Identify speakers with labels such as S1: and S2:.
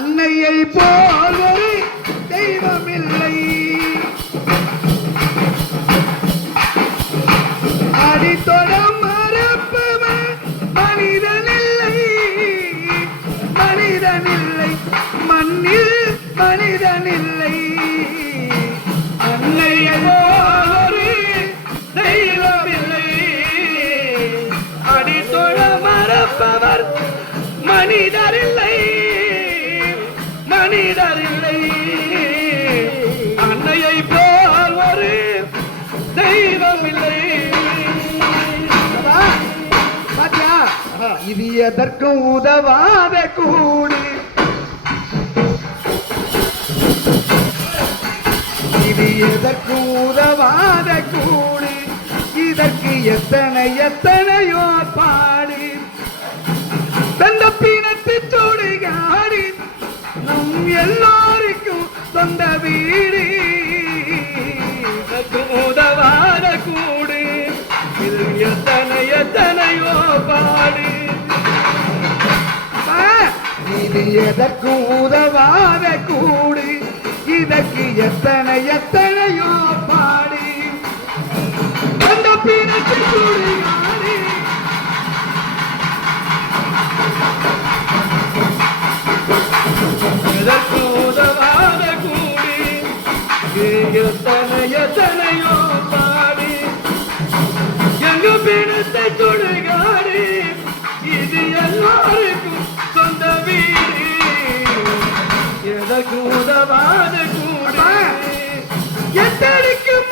S1: அன்னையை ஒரு தெய்வமில்லை. அடித்தொடம் மறப்பவன் மனிதனில்லை. மனிதனில்லை. மண்ணில் மனிதனில்லை. அன்னையை போல் ஒரு தெய்வமில்லை. அடித்தொடம் மறப்பவர் மனிதரில்லை. மனிதரில்லை அன்னையை போல் ஒரு தெய்வம் இல்லை பாத்தியா? இது எதற்கும் உதவாத கூடு. இது எதற்கும் உதவாத கூடு. இதற்கு எத்தனை எத்தனையோ பாடு. நம் எல்லோருக்கும் சொந்த வீடு. இதற்கு உதவாத கூடு. இது எத்தனை எத்தனையோ பாடு. அப்பா, இது எதற்கும் உதவாத கூடு? இதற்கு எத்தனை எத்தனையோ தொடுகாடு இது எல்லாருக்கும் சொந்த வீடு. எதற்கு உதவாத கூடி. எத்தனைக்கும்